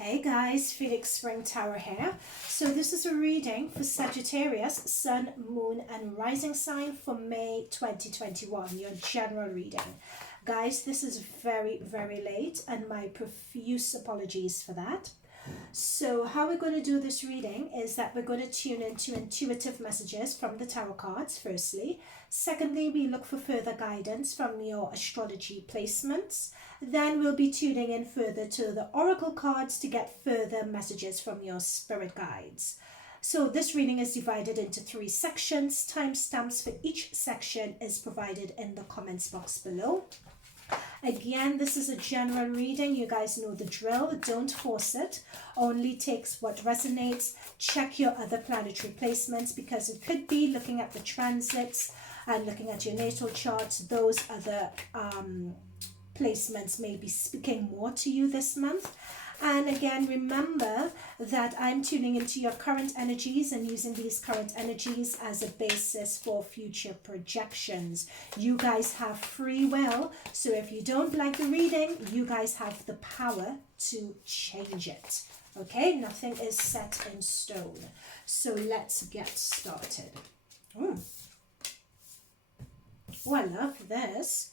Hey guys, Felix Spring Tower here. So this is a reading for Sagittarius, Sun, Moon and Rising sign for May 2021, your general reading. Guys, this is very, very late and my profuse apologies for that. So how we're going to do this reading is that we're going to tune into intuitive messages from the tarot cards, firstly. Secondly, we look for further guidance from your astrology placements. Then we'll be tuning in further to the oracle cards to get further messages from your spirit guides. So this reading is divided into 3 sections. Timestamps for each section is provided in the comments box below. Again, this is a general reading. You guys know the drill. Don't force it. Only takes what resonates. Check your other planetary placements because it could be looking at the transits and looking at your natal charts. Those other placements may be speaking more to you this month. And again, remember that I'm tuning into your current energies and using these current energies as a basis for future projections. You guys have free will, so if you don't like the reading, you guys have the power to change it. Okay, nothing is set in stone. So let's get started. Oh, I love this.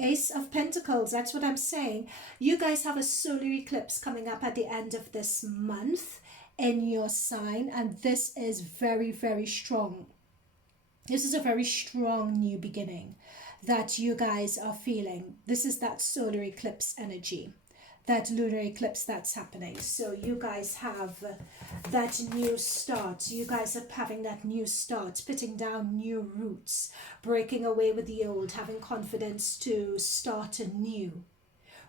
Ace of Pentacles, that's what I'm saying. You guys have a solar eclipse coming up at the end of this month in your sign, and this is very, very strong. This is a very strong new beginning that you guys are feeling. This is that solar eclipse energy, that lunar eclipse that's happening. So you guys have that new start. You guys are having that new start, putting down new roots, breaking away with the old, having confidence to start anew.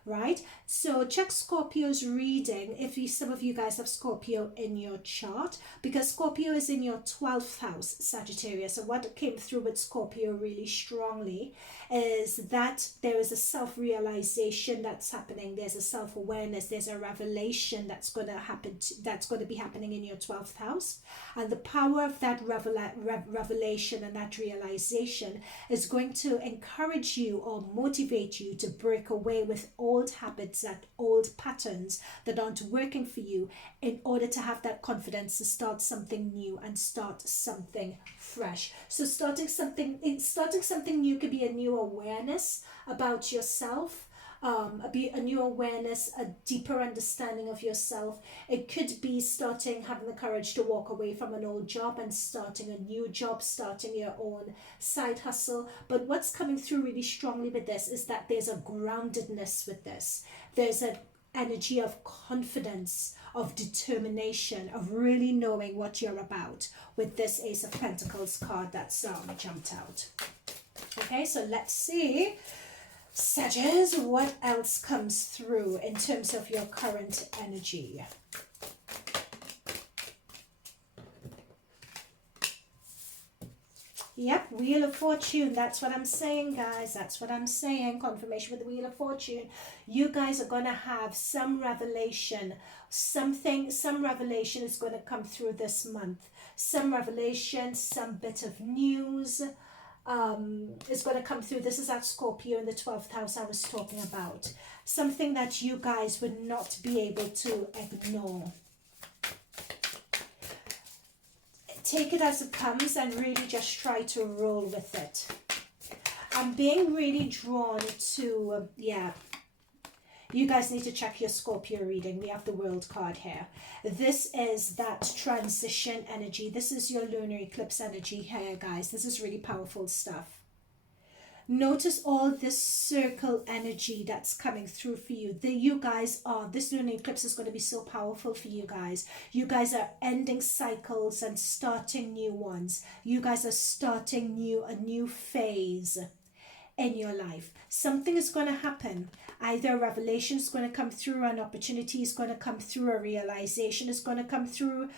Right? So check Scorpio's reading if some of you guys have Scorpio in your chart, because Scorpio is in your 12th house, Sagittarius. So what came through with Scorpio really strongly is that there is a self-realization that's happening. There's a self-awareness. There's a revelation that's going to happen. That's going to be happening in your 12th house. And the power of that revelation and that realization is going to encourage you or motivate you to break away with old habits, that old patterns that aren't working for you, in order to have that confidence to start something new and start something fresh. So starting something new could be a new awareness about yourself, a new awareness, a deeper understanding of yourself. It could be having the courage to walk away from an old job and starting a new job, starting your own side hustle. But what's coming through really strongly with this is that there's a groundedness with this. There's an energy of confidence, of determination, of really knowing what you're about with this Ace of Pentacles card that's jumped out. Okay, so let's see, Sagittarius, what else comes through in terms of your current energy? Yep, Wheel of Fortune. That's what I'm saying, guys. That's what I'm saying. Confirmation with the Wheel of Fortune. You guys are going to have some revelation. Some revelation is going to come through this month. Some revelation, some bit of news is going to come through. This is that Scorpio in the 12th house I was talking about. Something that you guys would not be able to ignore. Take it as it comes and really just try to roll with it. I'm being really drawn to, you guys need to check your Scorpio reading. We have the World card here. This is that transition energy. This is your lunar eclipse energy here, guys. This is really powerful stuff. Notice all this circle energy that's coming through for you. This lunar eclipse is going to be so powerful for you guys. You guys are ending cycles and starting new ones. You guys are starting a new phase in your life. Something is going to happen. Either a revelation is going to come through, an opportunity is going to come through, a realization is going to come through.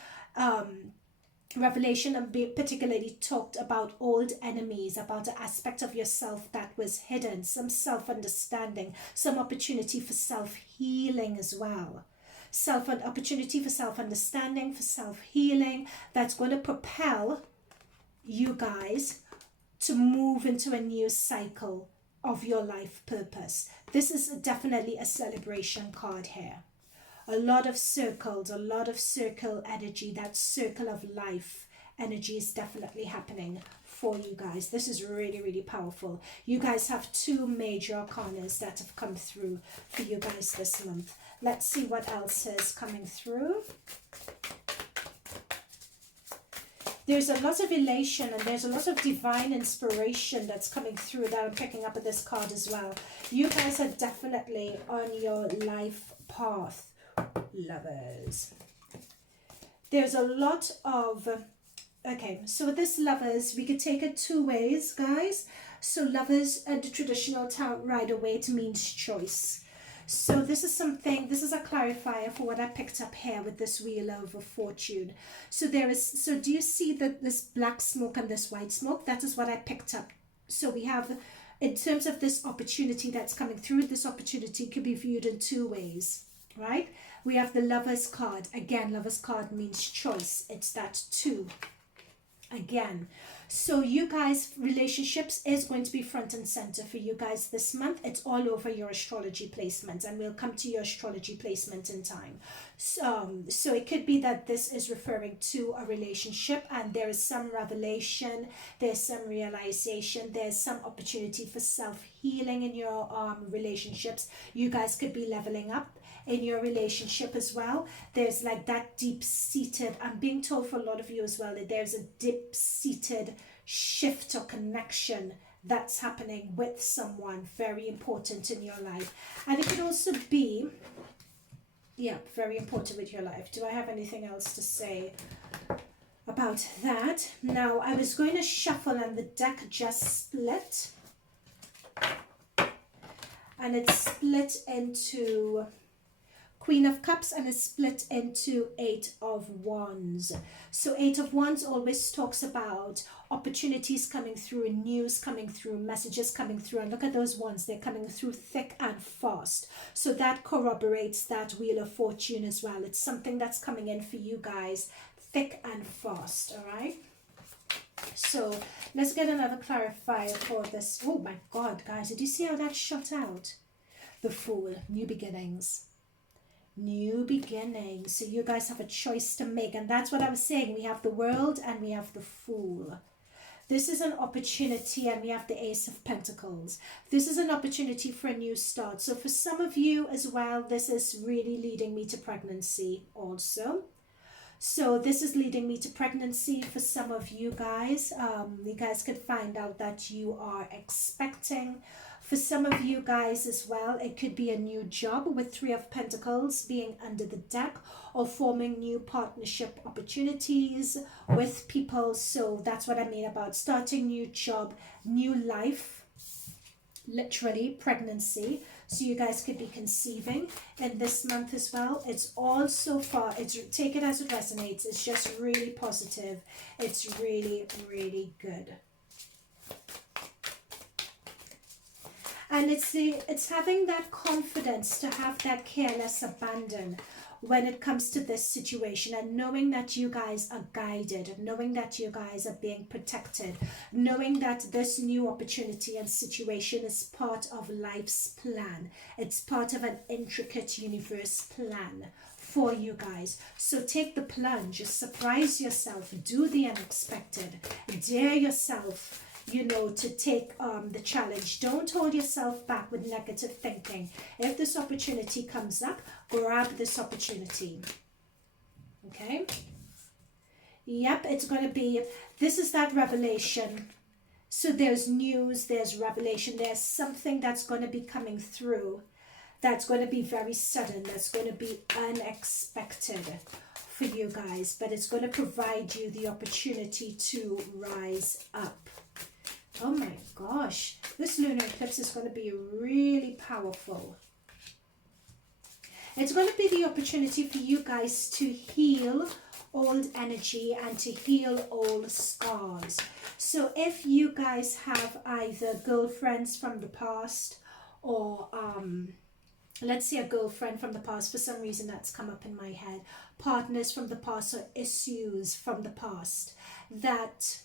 Revelation and particularly talked about old enemies, about an aspect of yourself that was hidden, some self-understanding, some opportunity for self-healing as well. Opportunity for self-understanding, for self-healing, that's going to propel you guys to move into a new cycle of your life purpose. This is definitely a celebration card here. A lot of circles, a lot of circle energy. That circle of life energy is definitely happening for you guys. This is really, really powerful. You guys have two major arcanas that have come through for you guys this month. Let's see what else is coming through. There's a lot of elation and there's a lot of divine inspiration that's coming through that I'm picking up at this card as well. You guys are definitely on your life path, lovers. There's a lot of... Okay, so with this lovers, we could take it two ways, guys. So lovers, the traditional tarot Rider-Waite means choice. So this is something, this is a clarifier for what I picked up here with this Wheel of Fortune. So there is, so do you see that this black smoke and this white smoke? That is what I picked up. So we have, in terms of this opportunity that's coming through, this opportunity could be viewed in two ways, right? We have the Lovers card. Again, Lovers card means choice. It's that two. Again, so you guys, relationships is going to be front and center for you guys this month. It's all over your astrology placement, and we'll come to your astrology placement in time. So it could be that this is referring to a relationship and there is some revelation, there's some realization, there's some opportunity for self-healing in your relationships. You guys could be leveling up in your relationship as well. There's like that deep-seated, I'm being told for a lot of you as well, that there's a deep-seated shift or connection that's happening with someone very important in your life. And it could also be, yeah, very important with your life. Do I have anything else to say about that? Now, I was going to shuffle and the deck just split. And it's split into Queen of Cups and is split into Eight of Wands. So Eight of Wands always talks about opportunities coming through, news coming through, messages coming through. And look at those ones, they're coming through thick and fast. So that corroborates that Wheel of Fortune as well. It's something that's coming in for you guys thick and fast, all right? So let's get another clarifier for this. Oh my God, guys, did you see how that shot out? The Fool, new beginnings. New beginnings. So you guys have a choice to make, and that's what I was saying. We have the World and we have the Fool. This is an opportunity, and we have the Ace of Pentacles. This is an opportunity for a new start. So for some of you as well, this is really leading me to pregnancy also. So this is leading me to pregnancy for some of you guys. You guys could find out that you are expecting. For some of you guys as well, it could be a new job with Three of Pentacles being under the deck, or forming new partnership opportunities with people. So that's what I mean about starting new job, new life, literally pregnancy. So you guys could be conceiving in this month as well. It's all so far, take it as it resonates. It's just really positive. It's really, really good. And it's having that confidence to have that careless abandon when it comes to this situation, and knowing that you guys are guided, knowing that you guys are being protected, knowing that this new opportunity and situation is part of life's plan. It's part of an intricate universe plan for you guys. So take the plunge, surprise yourself, do the unexpected, dare yourself, you know, to take the challenge. Don't hold yourself back with negative thinking. If this opportunity comes up, grab this opportunity. Okay? Yep, it's going to be, this is that revelation. So there's news, there's revelation, there's something that's going to be coming through that's going to be very sudden, that's going to be unexpected for you guys, but it's going to provide you the opportunity to rise up. Oh my gosh, this lunar eclipse is going to be really powerful. It's going to be the opportunity for you guys to heal old energy and to heal old scars. So if you guys have either girlfriends from the past, or let's say a girlfriend from the past, for some reason that's come up in my head, partners from the past, or issues from the past that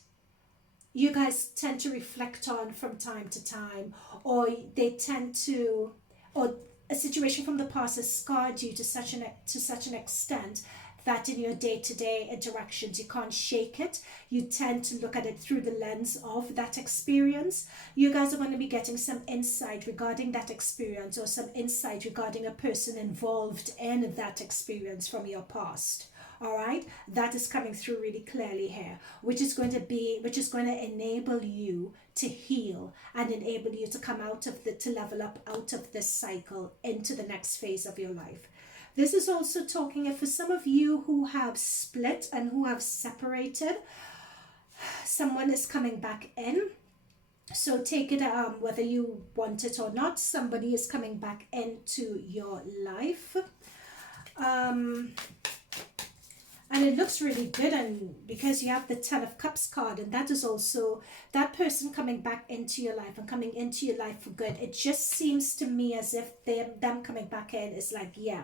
you guys tend to reflect on from time to time, or they tend to, or a situation from the past has scarred you to such an extent that in your day-to-day interactions you can't shake it. You tend to look at it through the lens of that experience. You guys are going to be getting some insight regarding that experience, or some insight regarding a person involved in that experience from your past. All right, that is coming through really clearly here, which is going to enable you to heal and enable you to come out of to level up out of this cycle into the next phase of your life. This is also talking, for some of you who have split and who have separated, someone is coming back in. So take it whether you want it or not, somebody is coming back into your life. And it looks really good, and because you have the Ten of Cups card, and that is also that person coming back into your life and coming into your life for good. It just seems to me as if them coming back in is like, yeah,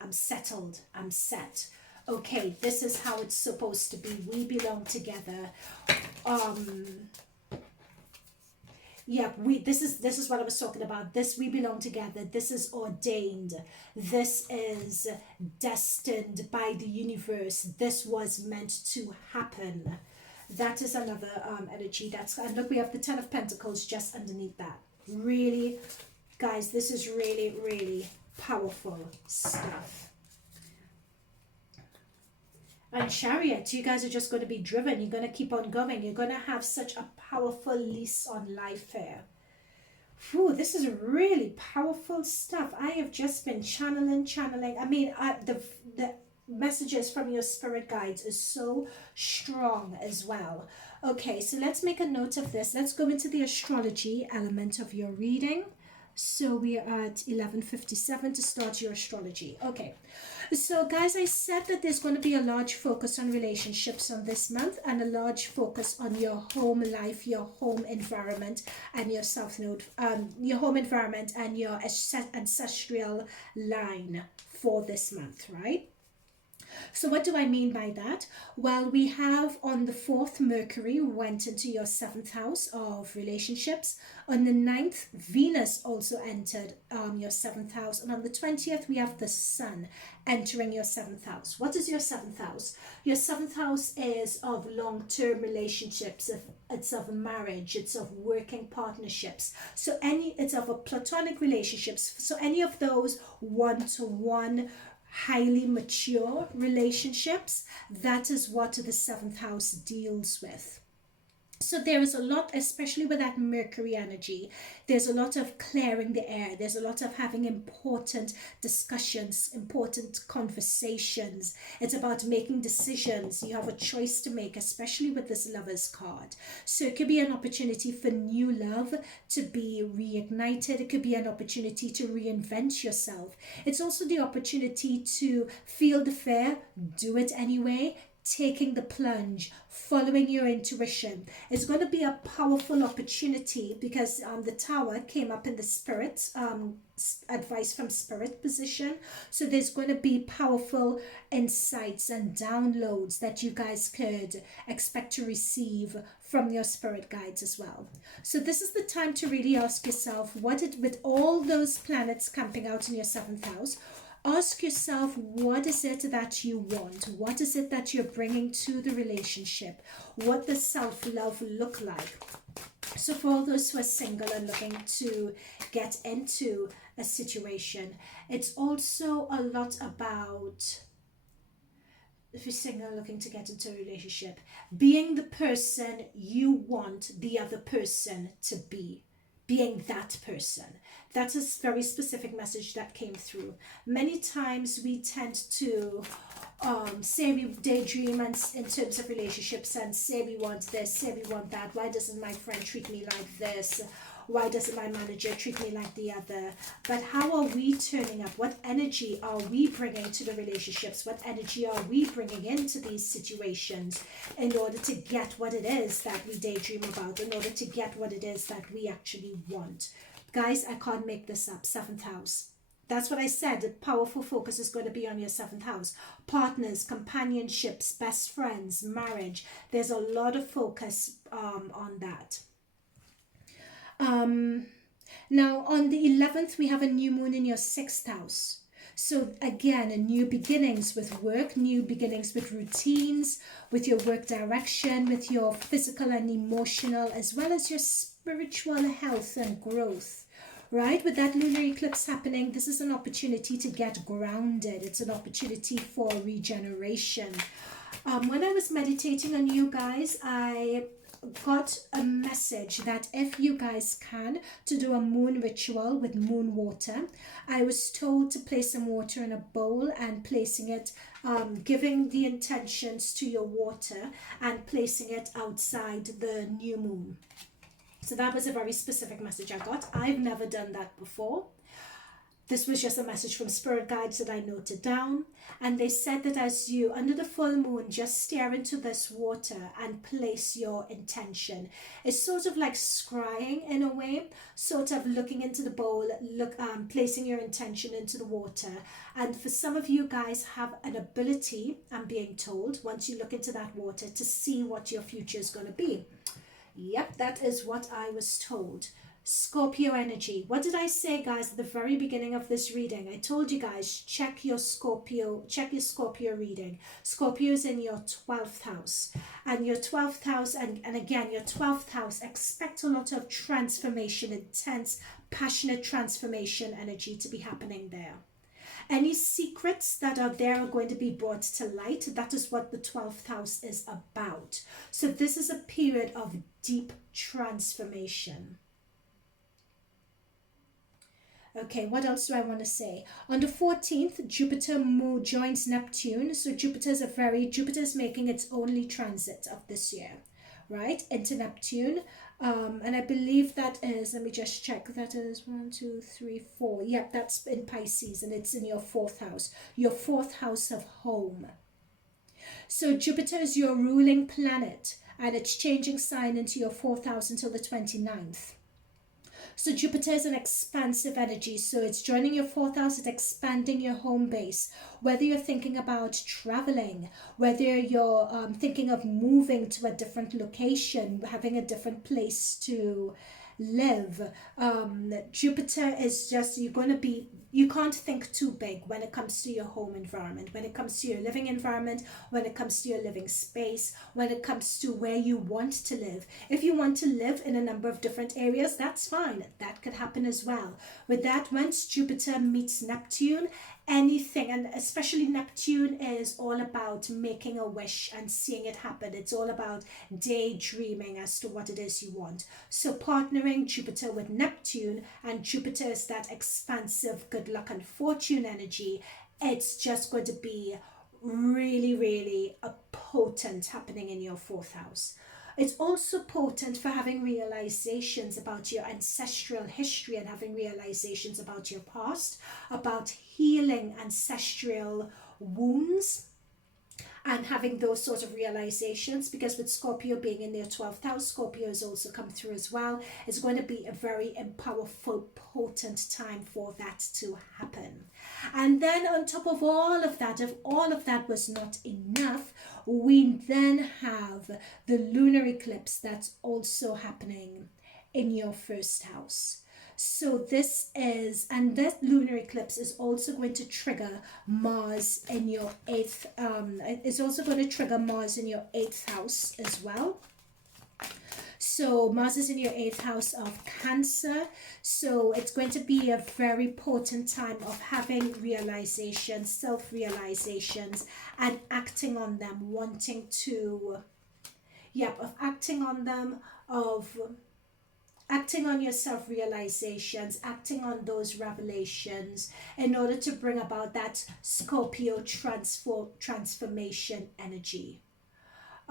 I'm settled, I'm set. Okay, this is how it's supposed to be. We belong together. Yeah, this is what I was talking about. This, we belong together. This is ordained. This is destined by the universe. This was meant to happen. That is another energy. And look, we have the Ten of Pentacles just underneath that. Really, guys, this is really, really powerful stuff. And Chariot, you guys are just going to be driven. You're going to keep on going. You're going to have such a powerful lease on life here. Whew, this is really powerful stuff. I have just been channeling. I mean, the messages from your spirit guides is so strong as well. Okay, so let's make a note of this. Let's go into the astrology element of your reading. So we are at 11:57 to start your astrology. Okay, so guys, I said that there's going to be a large focus on relationships on this month, and a large focus on your home life, your home environment, and your south node, your home environment and your ancestral line for this month, right? So what do I mean by that? Well, we have on the 4th, Mercury went into your 7th house of relationships. On the 9th, Venus also entered your 7th house. And on the 20th, we have the Sun entering your 7th house. What is your 7th house? Your 7th house is of long-term relationships. It's of marriage. It's of working partnerships. So it's of a platonic relationships. So any of those one-to-one highly mature relationships, that is what the 7th house deals with. So there is a lot, especially with that Mercury energy, there's a lot of clearing the air. There's a lot of having important discussions, important conversations. It's about making decisions. You have a choice to make, especially with this Lovers card. So it could be an opportunity for new love to be reignited. It could be an opportunity to reinvent yourself. It's also the opportunity to feel the fear, do it anyway, taking the plunge, following your intuition. It's going to be a powerful opportunity because the Tower came up in the spirit, advice from spirit position. So there's going to be powerful insights and downloads that you guys could expect to receive from your spirit guides as well. So this is the time to really ask yourself, with all those planets camping out in your 7th house, ask yourself, what is it that you want? What is it that you're bringing to the relationship? What does self-love look like? So for all those who are single and looking to get into a situation, it's also a lot about, if you're single looking to get into a relationship, being the person you want the other person to be. Being that person. That's a very specific message that came through. Many times we tend to say we daydream in terms of relationships and say we want this, say we want that. Why doesn't my friend treat me like this? Why doesn't my manager treat me like the other? But how are we turning up? What energy are we bringing to the relationships? What energy are we bringing into these situations in order to get what it is that we daydream about, in order to get what it is that we actually want? Guys, I can't make this up. 7th house. That's what I said. The powerful focus is going to be on your 7th house. Partners, companionships, best friends, marriage. There's a lot of focus on that. Now, on the 11th, we have a new moon in your 6th house. So again, a new beginnings with work, new beginnings with routines, with your work direction, with your physical and emotional, as well as your spiritual health and growth. Right? With that lunar eclipse happening, this is an opportunity to get grounded. It's an opportunity for regeneration. When I was meditating on you guys, I got a message that if you guys can, to do a moon ritual with moon water. I was told to place some water in a bowl and placing it, giving the intentions to your water and placing it outside the new moon. So that was a very specific message I got. I've never done that before. This was just a message from spirit guides that I noted down. And they said that as you, under the full moon, just stare into this water and place your intention. It's sort of like scrying in a way, sort of looking into the bowl, placing your intention into the water. And for some of you guys have an ability, I'm being told, once you look into that water, to see what your future is going to be. Yep, that is what I was told. Scorpio energy. What did I say, guys, at the very beginning of this reading? I told you guys, check your Scorpio reading. Scorpio is in your 12th house. And your 12th house, and again, your 12th house, expect a lot of transformation, intense, passionate transformation energy to be happening there. Any secrets that are there are going to be brought to light. That is what the 12th house is about. So this is a period of deep transformation. Okay, what else do I want to say? On the 14th, Jupiter joins Neptune. So Jupiter is making its only transit of this year, right, into Neptune. And I believe that is, let me just check, that is 1, 2, 3, 4. Yep, that's in Pisces, and it's in your 4th house, your 4th house of home. So Jupiter is your ruling planet, and it's changing sign into your 4th house until the 29th. So Jupiter is an expansive energy, so it's joining your 4th house, it's expanding your home base. Whether you're thinking about traveling, whether you're thinking of moving to a different location, having a different place to live, Jupiter is just, you can't think too big when it comes to your home environment, when it comes to your living environment, when it comes to your living space, when it comes to where you want to live. If you want to live in a number of different areas, that's fine. That could happen as well. With that, once Jupiter meets Neptune, anything, and especially Neptune is all about making a wish and seeing it happen. It's all about daydreaming as to what it is you want. So partnering Jupiter with Neptune, and Jupiter is that expansive good luck and fortune energy, it's just going to be really, really a potent happening in your 4th house. It's also potent for having realizations about your ancestral history and having realizations about your past, about healing ancestral wounds, and having those sort of realizations, because with Scorpio being in their 12th house, Scorpio has also come through as well. It's going to be a very powerful, potent time for that to happen. And then on top of all of that, if all of that was not enough, we then have the lunar eclipse that's also happening in your 1st house. So this is, and that lunar eclipse is also going to trigger Mars in your 8th, it's also going to trigger Mars in your 8th house as well. So Mars is in your 8th house of Cancer. So it's going to be a very potent time of having realizations, self-realizations, and acting on them, wanting to, of acting on them, of acting on your self-realizations, acting on those revelations in order to bring about that Scorpio transformation energy.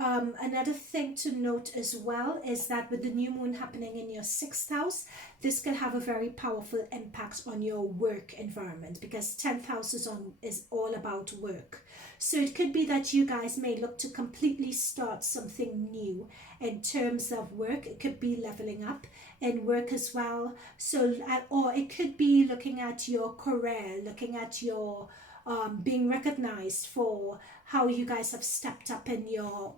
Another thing to note as well is that with the new moon happening in your 6th house, this can have a very powerful impact on your work environment, because 10th house is all about work. So it could be that you guys may look to completely start something new in terms of work. It could be leveling up in work as well. So, or it could be looking at your career, looking at your being recognized for how you guys have stepped up in your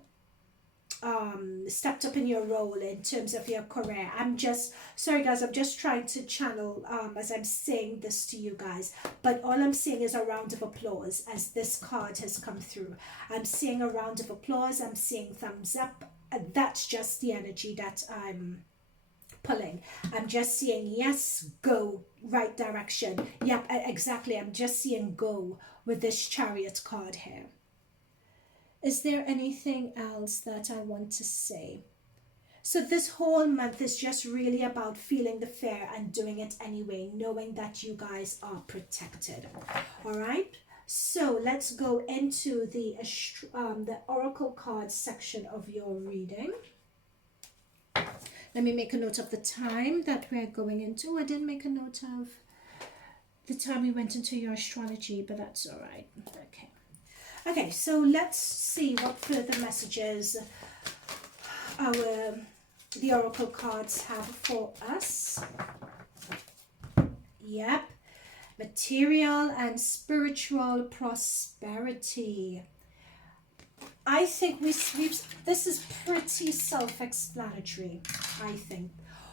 stepped up in your role in terms of your career. I'm just sorry guys, I'm just trying to channel as I'm saying this to you guys, but all I'm seeing is a round of applause as this card has come through. I'm seeing a round of applause, I'm seeing thumbs up. That's just the energy that I'm pulling. I'm just seeing yes, go, right direction. Yep, exactly. I'm just seeing go with this Chariot card here. Is there anything else that I want to say? So this whole month is just really about feeling the fear and doing it anyway, knowing that you guys are protected. All right. So let's go into the oracle card section of your reading. Let me make a note of the time that we're going into. I didn't make a note of the time we went into your astrology, but that's all right. Okay. Okay, so let's see what further messages the oracle cards have for us. Yep. Material and spiritual prosperity. I think this is pretty self-explanatory, I think.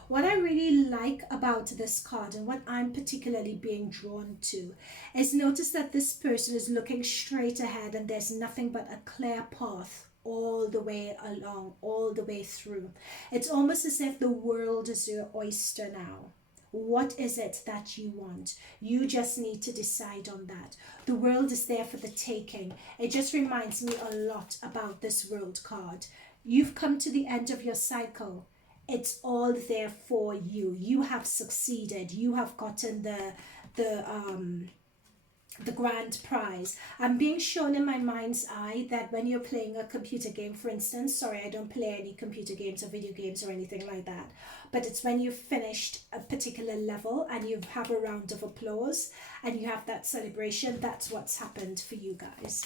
What I really like about this card and what I'm particularly being drawn to is notice that this person is looking straight ahead and there's nothing but a clear path all the way along, all the way through. It's almost as if the world is your oyster now. What is it that you want? You just need to decide on that. The world is there for the taking. It just reminds me a lot about this world card. You've come to the end of your cycle. It's all there for you. You have succeeded. You have gotten the grand prize. I'm being shown in my mind's eye that when you're playing a computer game, for instance, sorry, I don't play any computer games or video games or anything like that, but it's when you've finished a particular level and you have a round of applause and you have that celebration. That's what's happened for you guys.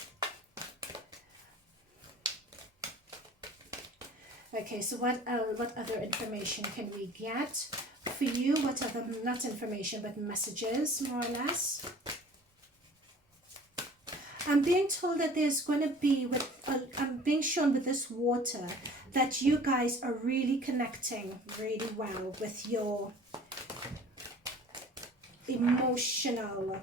Okay, so what other information can we get for you? What other, not information, but messages, more or less? I'm being told that there's going to be, I'm being shown with this water, that you guys are really connecting really well with your emotional,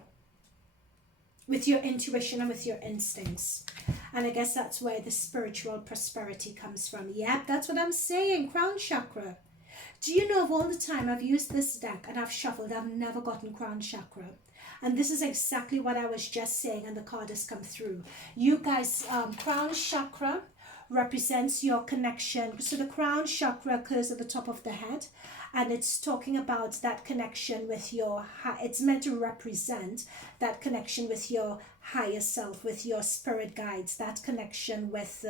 with your intuition and with your instincts. And I guess that's where the spiritual prosperity comes from. Yep, that's what I'm saying, crown chakra. Do you know of all the time I've used this deck and I've shuffled, I've never gotten crown chakra. And this is exactly what I was just saying, and the card has come through. You guys, crown chakra represents your connection. So the crown chakra occurs at the top of the head, and it's talking about that connection with your, it's meant to represent that connection with your higher self, with your spirit guides, that connection with,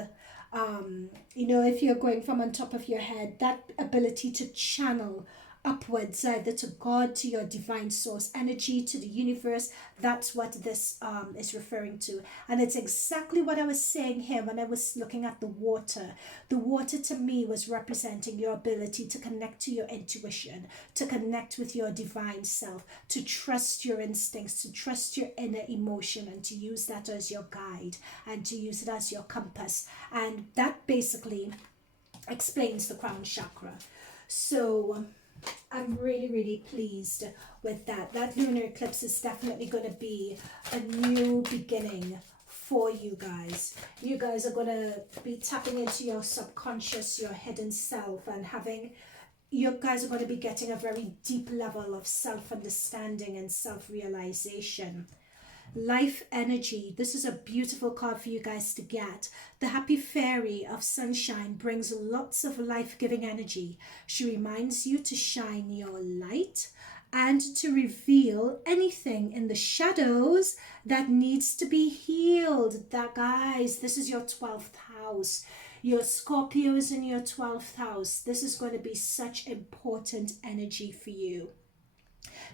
you know, if you're going from on top of your head, that ability to channel upwards, either to God, to your divine source energy, to the universe. That's what this is referring to. And it's exactly what I was saying here when I was looking at the water. The water to me was representing your ability to connect to your intuition, to connect with your divine self, to trust your instincts, to trust your inner emotion, and to use that as your guide and to use it as your compass. And that basically explains the crown chakra. So I'm really, really pleased with that. That lunar eclipse is definitely going to be a new beginning for you guys. You guys are going to be tapping into your subconscious, your hidden self, and you guys are going to be getting a very deep level of self-understanding and self-realization. Life energy. This is a beautiful card for you guys to get. The happy fairy of sunshine brings lots of life-giving energy. She reminds you to shine your light and to reveal anything in the shadows that needs to be healed. That, guys, this is your 12th house. Your Scorpio is in your 12th house. This is going to be such important energy for you.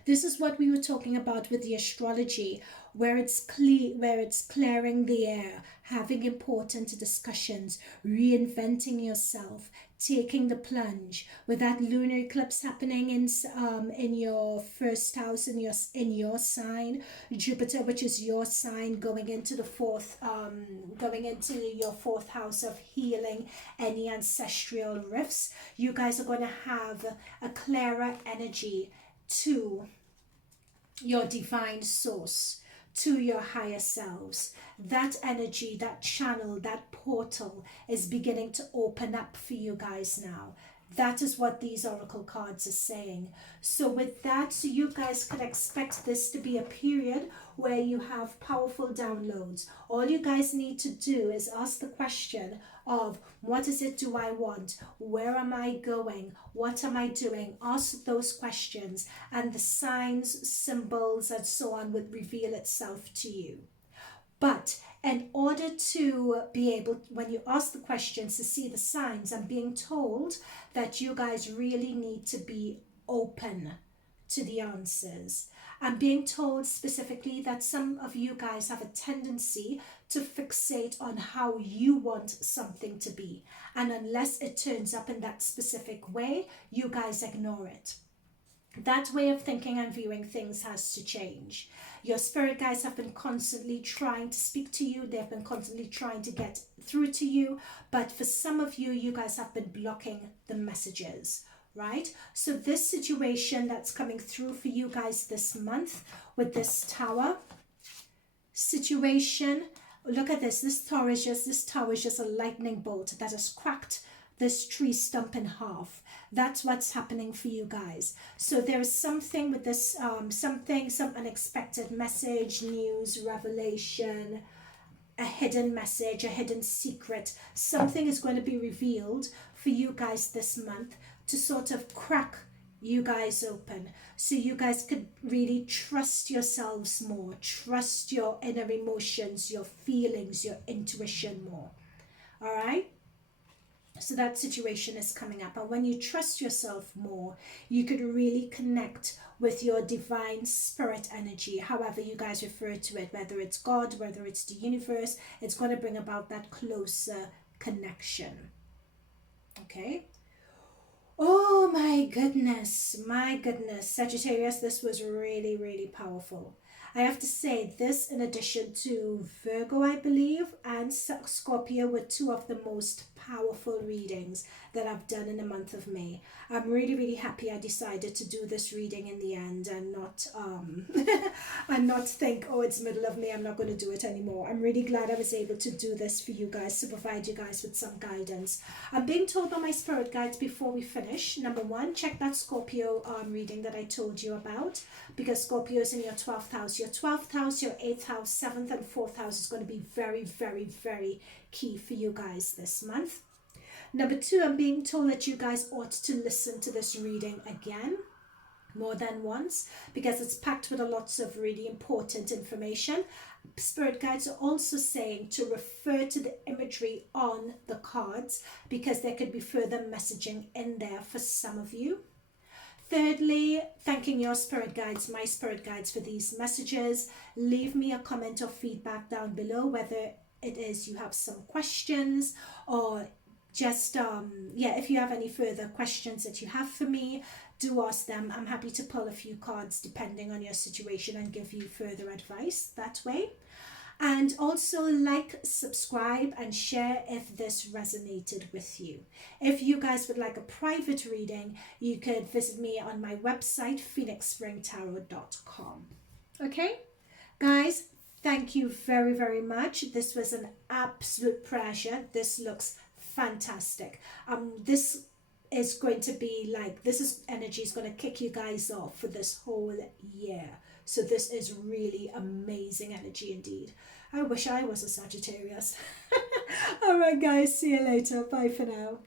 This is what we were talking about with the astrology, where it's clearing the air, having important discussions, reinventing yourself, taking the plunge with that lunar eclipse happening in your first house, in your sign, Jupiter, which is your sign, going into the going into your fourth house of healing any ancestral rifts. You guys are going to have a clearer energy to your divine source, to your higher selves. That energy, that channel, that portal is beginning to open up for you guys now. That is what these oracle cards are saying. So with that, so you guys can expect this to be a period where you have powerful downloads. All you guys need to do is ask the question of, what is it do I want? Where am I going? What am I doing? Ask those questions, and the signs, symbols, and so on would reveal itself to you. But in order to be able, when you ask the questions, to see the signs, I'm being told that you guys really need to be open to the answers. I'm being told specifically that some of you guys have a tendency to fixate on how you want something to be. And unless it turns up in that specific way, you guys ignore it. That way of thinking and viewing things has to change. Your spirit guides have been constantly trying to speak to you. They've been constantly trying to get through to you. But for some of you, you guys have been blocking the messages, right? So this situation that's coming through for you guys this month with this tower situation, look at this. This tower is just a lightning bolt that has cracked this tree stump in half. That's what's happening for you guys. So there is something with this, some unexpected message, news, revelation, a hidden message, a hidden secret. Something is going to be revealed for you guys this month to sort of crack you guys open, so you guys could really trust yourselves more, trust your inner emotions, your feelings, your intuition more. All right? So that situation is coming up, and when you trust yourself more, you could really connect with your divine spirit energy, however you guys refer to it, whether it's God, whether it's the universe. It's going to bring about that closer connection. Okay. Oh my goodness, Sagittarius, this was really, really powerful. I have to say, this in addition to Virgo, I believe, and Scorpio were two of the most powerful readings that I've done in the month of May. I'm really, really happy I decided to do this reading in the end and not and not think, oh, it's middle of May, I'm not going to do it anymore. I'm really glad I was able to do this for you guys, to provide you guys with some guidance. I'm being told by my spirit guides before we finish, number one, check that Scorpio reading that I told you about, because Scorpio is in your 12th house. Your 12th house, your 8th house, 7th and 4th house is going to be very, very, very key for you guys this month. Number two, I'm being told that you guys ought to listen to this reading again, more than once, because it's packed with a lots of really important information. Spirit guides are also saying to refer to the imagery on the cards, because there could be further messaging in there for some of you. Thirdly, thanking your spirit guides, my spirit guides, for these messages. Leave me a comment or feedback down below, whether it is you have some questions, or just if you have any further questions that you have for me, do ask them. I'm happy to pull a few cards depending on your situation and give you further advice that way. And also like, subscribe and share if this resonated with you. If you guys would like a private reading, you could visit me on my website, phoenixspringtarot.com. Okay, guys, thank you very, very much. This was an absolute pleasure. This looks fantastic. This is going to be like, energy is going to kick you guys off for this whole year. So this is really amazing energy indeed. I wish I was a Sagittarius. All right, guys, see you later. Bye for now.